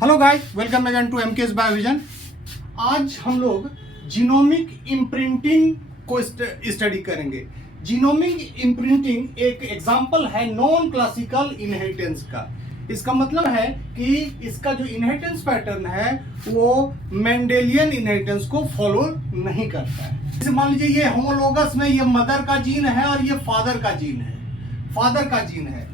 Hello guys, welcome again to MKS Biovision. आज हम लोग जीनोमिक इम्प्रिंटिंग को स्टडी करेंगे। जीनोमिक इम्प्रिंटिंग एक एग्जांपल है नॉन क्लासिकल इनहेरिटेंस का। इसका मतलब है कि इसका जो इनहेरिटेंस पैटर्न है वो मेंडेलियन इनहेरिटेंस को फॉलो नहीं करता है। जैसे मान लीजिए ये होमोलोगस में ये मदर का जीन है और ये फादर का जीन है,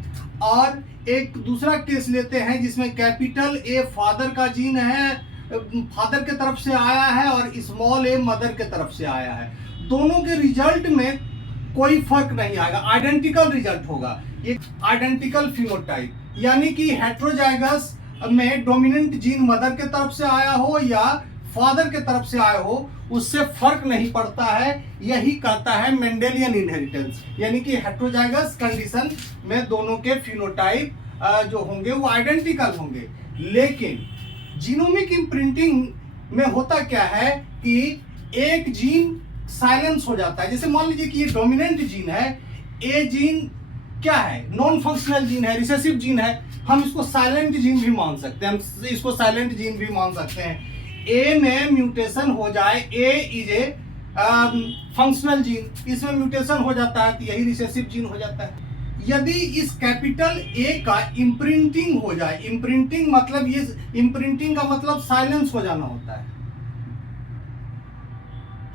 और एक दूसरा केस लेते हैं जिसमें कैपिटल ए फादर का जीन है, फादर के तरफ से आया है, और स्मॉल ए मदर के तरफ से आया है। दोनों के रिजल्ट में कोई फर्क नहीं आएगा, आइडेंटिकल रिजल्ट होगा। ये आइडेंटिकल फिनोटाइप, यानी कि हेट्रोजाइगस में डोमिनेंट जीन मदर के तरफ से आया हो या फादर के तरफ से आया हो, उससे फर्क नहीं पड़ता है। यही कहता है मेंडेलियन इनहेरिटेंस, यानी कि हेट्रोजाइगस कंडीशन में दोनों के फिनोटाइप जो होंगे वो आइडेंटिकल होंगे। लेकिन जीनोमिक इम्प्रिंटिंग में होता क्या है कि एक जीन साइलेंस हो जाता है। जैसे मान लीजिए कि ये डोमिनेंट जीन है, ए जीन क्या है, नॉन फंक्शनल जीन है, रिसेसिव जीन है। हम इसको साइलेंट जीन भी मान सकते हैं, हम इसको साइलेंट जीन भी मान सकते हैं। ए में म्यूटेशन हो जाए, ए इज ए फंक्शनल जीन, इसमें म्यूटेशन हो जाता है तो यही रिसेसिव जीन हो जाता है। यदि इस कैपिटल ए का इम्प्रिंटिंग हो जाए, इम्प्रिंटिंग मतलब ये इम्प्रिंटिंग का मतलब साइलेंस हो जाना होता है,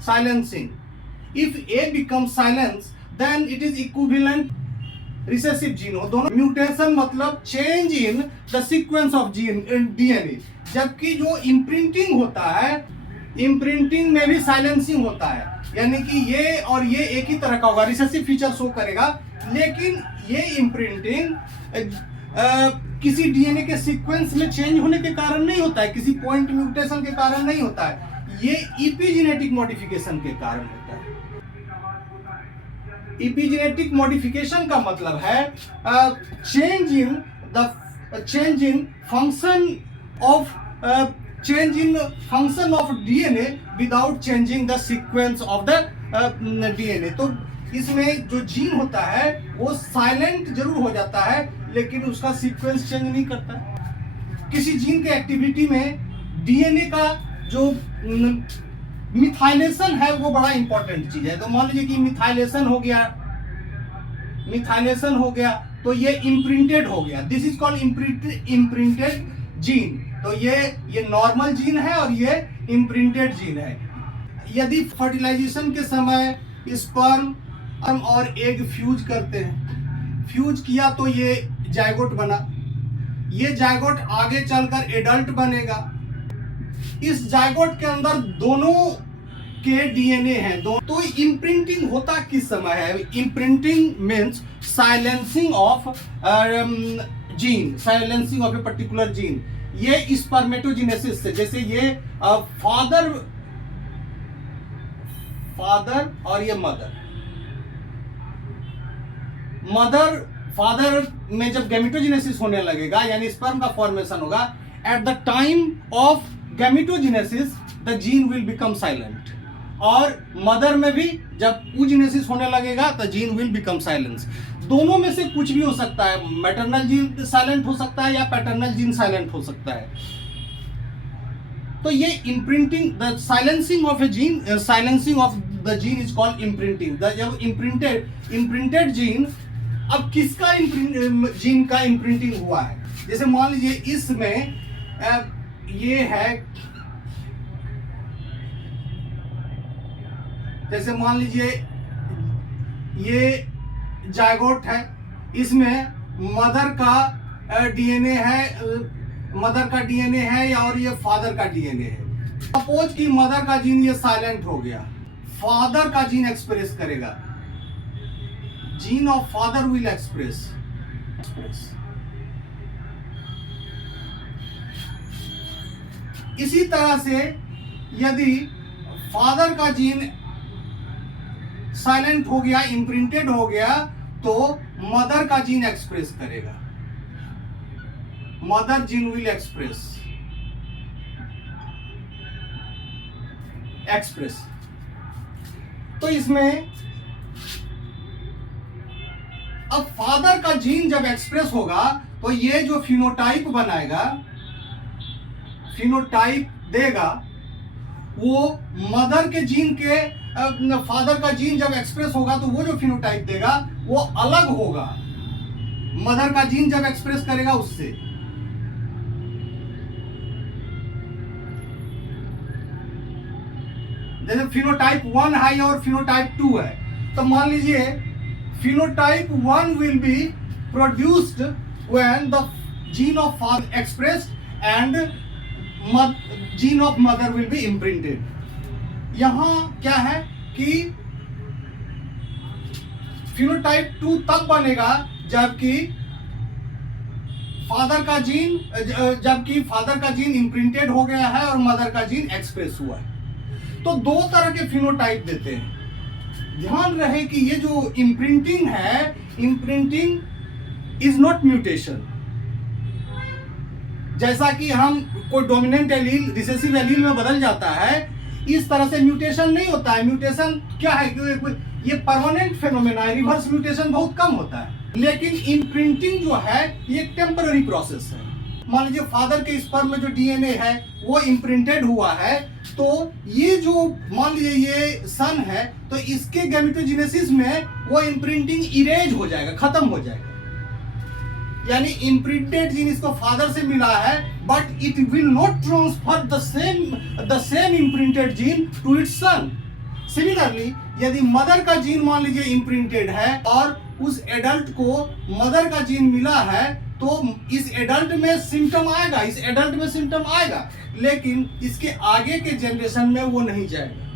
silencing. If A become silence then it is equivalent recessive gene हो। दोनों म्यूटेशन मतलब change in the sequence of gene in DNA. जबकि जो इम्प्रिंटिंग होता है, इम्प्रिंटिंग में भी साइलेंसिंग होता है, यानी कि ये और ये एक ही तरह का होगा, रिसेसिव फीचर शो करेगा। लेकिन ये इम्प्रिंटिंग किसी डीएनए के सीक्वेंस में चेंज होने के कारण नहीं होता है, किसी पॉइंट म्यूटेशन के कारण नहीं होता है, ये इपिजेनेटिक मॉडिफिकेशन के कारण होता है। इपिजेनेटिक मॉडिफिकेशन का मतलब है change in function of DNA without changing the sequence of the DNA. तो इसमें जो जीन होता है वो साइलेंट जरूर हो जाता है, लेकिन उसका सीक्वेंस चेंज नहीं करता है। किसी जीन के एक्टिविटी में डीएनए का जो मिथाइलेशन है वो बड़ा इंपॉर्टेंट चीज है। तो मान लीजिए कि मिथाइलेशन हो गया तो ये इम्प्रिंटेड हो गया, this is called imprinted gene. तो ये नॉर्मल जीन है और ये इम्प्रिंटेड जीन है। यदि फर्टिलाइजेशन के समय स्पर्म और एग फ्यूज करते हैं, फ्यूज किया तो ये जायगोट बना, ये जायगोट आगे चलकर एडल्ट बनेगा। इस जायगोट के अंदर दोनों के डीएनए हैं। तो इम्प्रिंटिंग होता किस समय है? Imprinting means silencing of gene, silencing of a particular gene. ये स्पर्मेटोजेनेसिस से, जैसे ये फादर और ये फादर में जब गैमेटोजेनेसिस होने लगेगा, यानी स्पर्म का फॉर्मेशन होगा, at the time of gametogenesis the gene will become silent. और मदर में भी जब oogenesis होने लगेगा तो जीन विल बिकम साइलेंस। दोनों में से कुछ भी हो सकता है, मैटरनल जीन साइलेंट हो सकता है या पैटर्नल जीन साइलेंट हो सकता है। तो ये imprinting, the silencing of A gene, silencing of the gene is called imprinting. जब इम्प्रिंटेड जीन, अब किसका जीन का इम्प्रिंटिंग हुआ है? जैसे मान लीजिए इसमें ये है, जैसे मान लीजिए ये जायगोट है, इसमें मदर का डीएनए है और ये फादर का डीएनए है। सपोज कि मदर का जीन ये साइलेंट हो गया, फादर का जीन एक्सप्रेस करेगा, gene of father will express. इसी तरह से यदि फादर का जीन साइलेंट हो गया, इम्प्रिंटेड हो गया, तो मदर का जीन एक्सप्रेस करेगा, मदर जीन विल एक्सप्रेस। तो इसमें अब फादर का जीन जब एक्सप्रेस होगा तो ये जो फिनोटाइप बनाएगा फिनोटाइप देगा वो मदर के जीन के फादर का जीन जब एक्सप्रेस होगा तो वो जो फिनोटाइप देगा वो अलग होगा मदर का जीन जब एक्सप्रेस करेगा उससे। जैसे फिनोटाइप 1 है और फिनोटाइप 2 है, तो मान लीजिए phenotype 1 will be produced when the gene of father expressed and gene of mother will be imprinted. यहां क्या है कि फिनोटाइप 2 तब बनेगा जबकि फादर का जीन इम्प्रिंटेड हो गया है और मदर का जीन एक्सप्रेस हुआ है। तो दो तरह के फिनोटाइप देते हैं। ध्यान रहे कि ये जो इम्प्रिंटिंग है, इम्प्रिंटिंग इज नॉट म्यूटेशन। जैसा कि हम कोई डोमिनेंट एलील रिसेसिव एलील में बदल जाता है, इस तरह से म्यूटेशन नहीं होता है। म्यूटेशन क्या है कि ये परमानेंट फेनोमेना है, रिवर्स म्यूटेशन बहुत कम होता है। लेकिन इम्प्रिंटिंग जो है ये टेम्पररी प्रोसेस है। मान लीजिए फादर के स्पर्म में जो डीएनए है वो इम्प्रिंटेड हुआ है, तो ये जो मान लीजिए ये सन है, तो इसके गैमेटोजेनेसिस में वो इम्प्रिंटिंग इरेज हो जाएगा, खत्म हो जाएगा। यानी इम्प्रिंटेड जीन इसको फादर से मिला है, but it will not transfer the same imprinted gene to its son. Similarly यदि मदर का जीन मान लीजिए इम्प्रिंटेड है और उस एडल्ट को मदर का जीन मिला है, तो इस एडल्ट में सिम्टम आएगा, लेकिन इसके आगे के जनरेशन में वो नहीं जाएगा।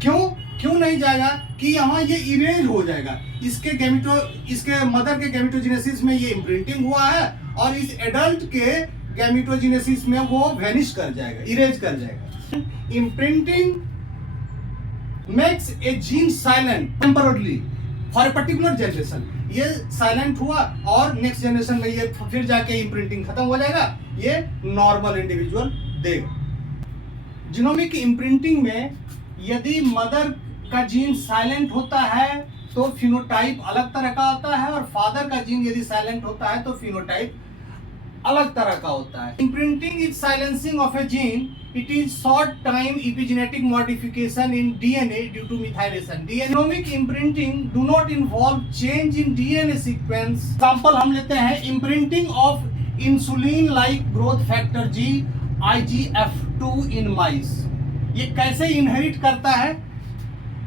क्यों नहीं जाएगा? कि यहाँ ये इरेज हो जाएगा। इसके मदर के गैमेटोजेनेसिस में ये इम्प्रिंटिंग हुआ है और इस एडल्ट के गैमेटोजेनेसिस में वो वेनिश कर जाएगा, इरेज कर जाएगा। Imprinting makes a gene silent temporarily for a particular generation। ये साइलेंट हुआ और नेक्स्ट जनरेशन में ये फिर जाके इम्प्रिंटिंग खत्म हो जाएगा, ये नॉर्मल इंडिविजुअल देगा। जीनोमिक इम्प्रिंटिंग में यदि मदर का जीन साइलेंट होता है तो फिनोटाइप अलग तरह का आता है, और फादर का जीन यदि साइलेंट होता है तो फिनोटाइप अलग तरह का होता है। Imprinting is silencing of A gene. It is short time epigenetic modification in DNA due to methylation। Genomic imprinting do not involve change in DNA sequence। Example हम लेते हैं imprinting of insulin like growth factor G IGF-2 in mice। ये कैसे inherit करता है?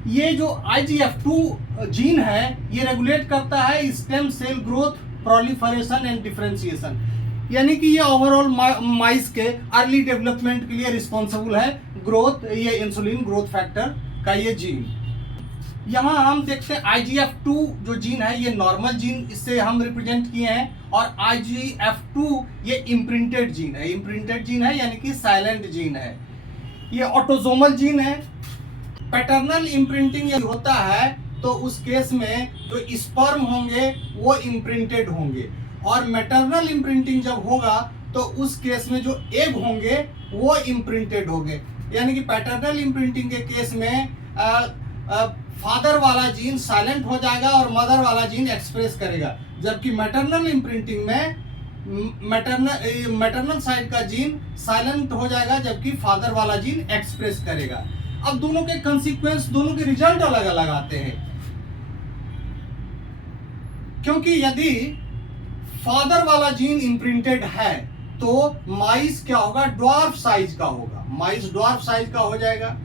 ये जो IGF-2 gene है ये रेगुलेट करता है stem cell growth, proliferation and differentiation. यानी कि ये ओवरऑल माइस के अर्ली डेवलपमेंट के लिए रिस्पॉन्सिबल है ग्रोथ, ये इंसुलिन ग्रोथ फैक्टर का ये जीन। यहाँ हम देखते हैं IGF-2 जो जीन है ये नॉर्मल जीन, इससे हम रिप्रेजेंट किए हैं, और IGF-2 ये इम्प्रिंटेड जीन है यानी कि साइलेंट जीन है। ये ऑटोसोमल जीन है। पैटर्नल इम्प्रिंटिंग यदि होता है तो उस केस में जो स्पर्म होंगे वो इम्प्रिंटेड होंगे, और मैटरनल इम्प्रिंटिंग जब होगा तो उस केस में जो एग होंगे वो इम्प्रिंटेड होंगे। यानी कि पैटर्नल इम्प्रिंटिंग के केस में फादर वाला जीन साइलेंट हो जाएगा और मदर वाला जीन एक्सप्रेस करेगा, जबकि मैटरनल इम्प्रिंटिंग में मैटरनल साइड का जीन साइलेंट हो जाएगा जबकि फादर वाला जीन एक्सप्रेस करेगा। अब दोनों के कंसीक्वेंस, दोनों के रिजल्ट अलग अलग आते हैं, क्योंकि यदि फादर वाला जीन इम्प्रिंटेड है तो माइस क्या होगा? ड्वार्फ साइज का होगा, माइस ड्वार्फ साइज का हो जाएगा।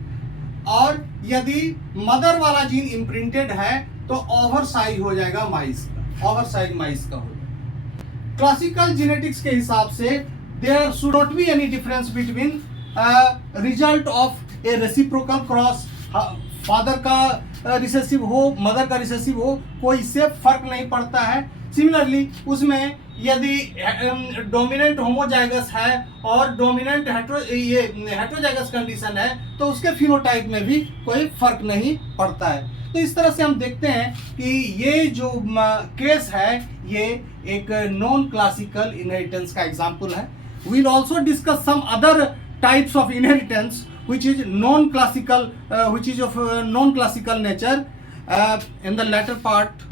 और यदि मदर वाला जीन इम्प्रिंटेड है तो ओवर साइज हो जाएगा माइस का, ओवर साइज माइस का होगा। क्लासिकल जेनेटिक्स के हिसाब से there should not be any difference between result of a reciprocal cross. Father का रिसेसिव हो, मदर का रिसेसिव हो, कोई इससे फर्क नहीं पड़ता है। सिमिलरली उसमें यदि डोमिनेंट होमोजाइगस है और डोमिनेंट हेट्रोजाइगस कंडीशन है तो उसके फिनोटाइप में भी कोई फर्क नहीं पड़ता है। तो इस तरह से हम देखते हैं कि ये जो केस है ये एक नॉन क्लासिकल इनहेरिटेंस का एग्जांपल है। We will also discuss some other types of inheritance which is non-classical nature in the latter part.